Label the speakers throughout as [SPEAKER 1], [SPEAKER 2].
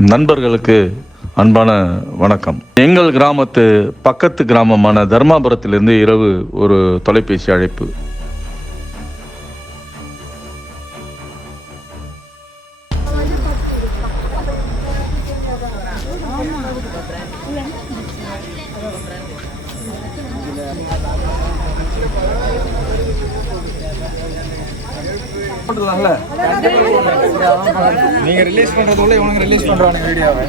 [SPEAKER 1] நண்பர்களுக்கு அன்பான வணக்கம். எங்கள் கிராமத்து பக்கத்து கிராமமான தர்மாபுரத்திலிருந்து இரவு ஒரு தொலைபேசி அழைப்பு.
[SPEAKER 2] போட்டுடலாம்ல நீங்க ரிலீஸ் பண்றதுக்குள்ள இவனுங்க ரிலீஸ் பண்றானுங்க வீடியோவை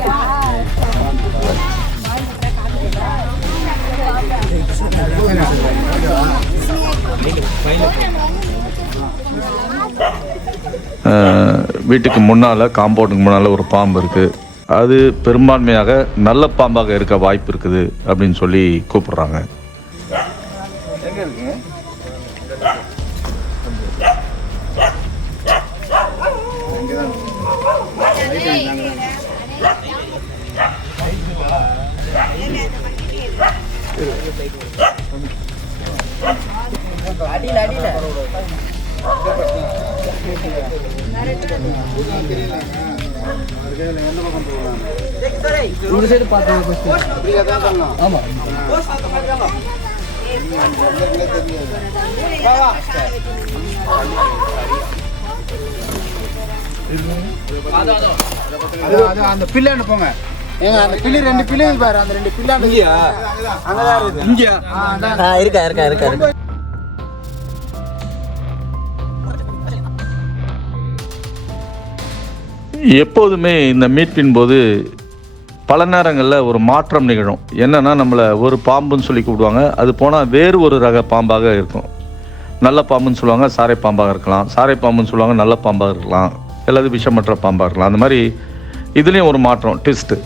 [SPEAKER 1] வீட்டுக்கு முன்னால் காம்பவுண்டுக்கு முன்னால் ஒரு பாம்பு இருக்குது அது பெரும்பான்மையாக நல்ல பாம்பாக இருக்க வாய்ப்பு இருக்குது அப்படின்னு சொல்லி கூப்பிடுறாங்க.
[SPEAKER 2] எங்க இருக்குங்க
[SPEAKER 3] அது அது அந்த பிள்ளைன்னு போங்க ஏங்க அந்த பிள்ளை ரெண்டு பிள்ளை இருக்கு பாரு அந்த ரெண்டு பிள்ளை
[SPEAKER 2] இங்கயா?
[SPEAKER 3] அங்கதான் இருக்குது
[SPEAKER 2] இங்கயா?
[SPEAKER 3] ஆ, அதான்.
[SPEAKER 4] இருக்கா இருக்கா இருக்கா இருக்கா.
[SPEAKER 1] எப்போதுமே இந்த மீட்பின் போது பல நேரங்களில் ஒரு மாற்றம் நிகழும். என்னன்னா நம்மளை ஒரு பாம்புன்னு சொல்லி கூப்பிடுவாங்க. அது போனால் வேறு ஒரு ரக பாம்பாக இருக்கும். நல்ல பாம்புன்னு சொல்லுவாங்க சாரை பாம்பாக இருக்கலாம். சாரை பாம்புன்னு சொல்லுவாங்க நல்ல பாம்பாக இருக்கலாம். அல்லது விஷமற்ற பாம்பாக இருக்கலாம். அந்த மாதிரி இதுலேயும் ஒரு மாற்றம் ட்விஸ்ட்டு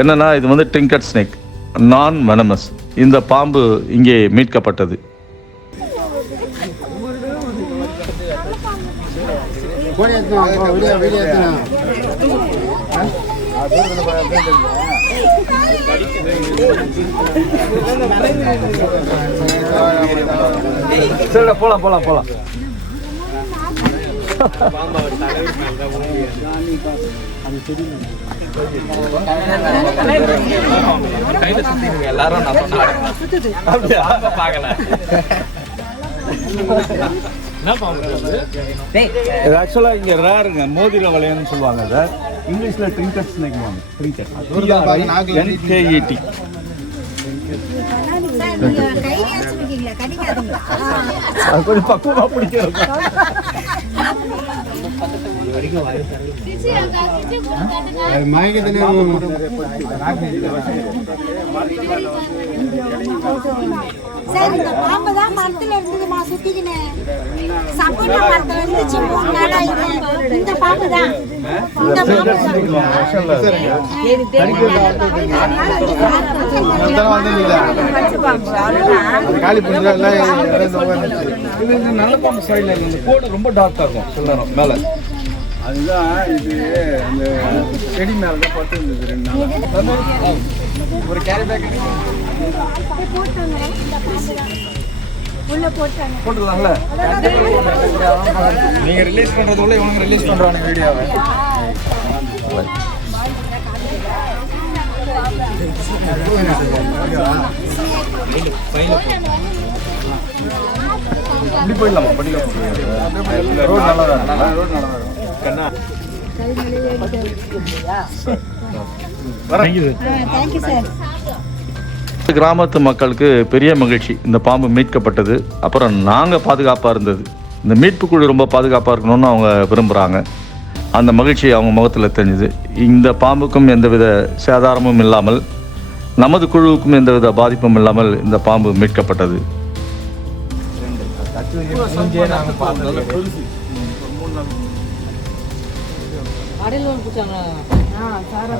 [SPEAKER 1] என்னன்னா இது வந்து டிங்கட் ஸ்னேக் நான் வெனமஸ் இந்த பாம்பு இங்கே மீட்கப்பட்டது.
[SPEAKER 2] சரிடா போலாம் போலாம் போலாம். எல்லாரும் நான் சொன்னேன் அப்படியா பார்க்கல இது ஆக்சுவலாக இங்கே ரேருங்க மோதிர வளையம்னு சொல்லுவாங்க இதை இங்கிலீஷில் ட்ரிங்கட் ஸ்னேக்வாங்க ட்ரிங்கட் என்கேஇடி அது கொஞ்சம் பக்குவமாக பிடிக்கிறது
[SPEAKER 3] அது மயக்கத்திலே
[SPEAKER 5] சார் இந்த பாம்பு தான் மரத்துல இருந்ததுமா சுத்திக்கினு சப்போட்டா மரத்துல இருந்துச்சு மூணு நாளா இது இந்த பாம்பு தான் இந்த பாம்பு
[SPEAKER 3] காலி பண்ணி எல்லாம்
[SPEAKER 2] இது இது நல்ல பாம்பு இந்த கோடு ரொம்ப டார்க்காக இருக்கும் சில நேரம் மேலே அதுதான் இது அந்த செடி மேலே தான் பட்டு இருந்தது ரெண்டு நாள் ஒரு கேரி பேக் போட்டுடலாம்ல நீங்கள் ரிலீஸ் பண்ணுறதுக்குள்ள இவனுங்க ரிலீஸ் பண்ணுறானுங்க வீடியோவை இப்படி போயிடலாமா? படிக்கலாம் ரோடு நல்லா தான் ரோடு நல்லா தான் கண்ணா
[SPEAKER 1] கிராமத்து மக்களுக்கு பெரிய மகிழ்ச்சி. இந்த பாம்பு மீட்கப்பட்டது. அப்புறம் நாங்கள் பாதுகாப்பாக இருந்தது. இந்த மீட்பு குழு ரொம்ப பாதுகாப்பாக இருக்கணும்னு அவங்க விரும்புகிறாங்க அந்த மகிழ்ச்சி அவங்க முகத்தில் தெரிஞ்சுது. இந்த பாம்புக்கும் எந்தவித சேதாரமும் இல்லாமல் நமது குழுவுக்கும் எந்தவித பாதிப்பும் இல்லாமல் இந்த பாம்பு மீட்கப்பட்டது.
[SPEAKER 2] கடையில் பிடிச்சாங்களா ஆ சாரா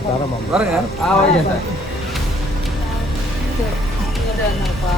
[SPEAKER 2] வரங்க ஆ வாங்க சார். சரிப்பா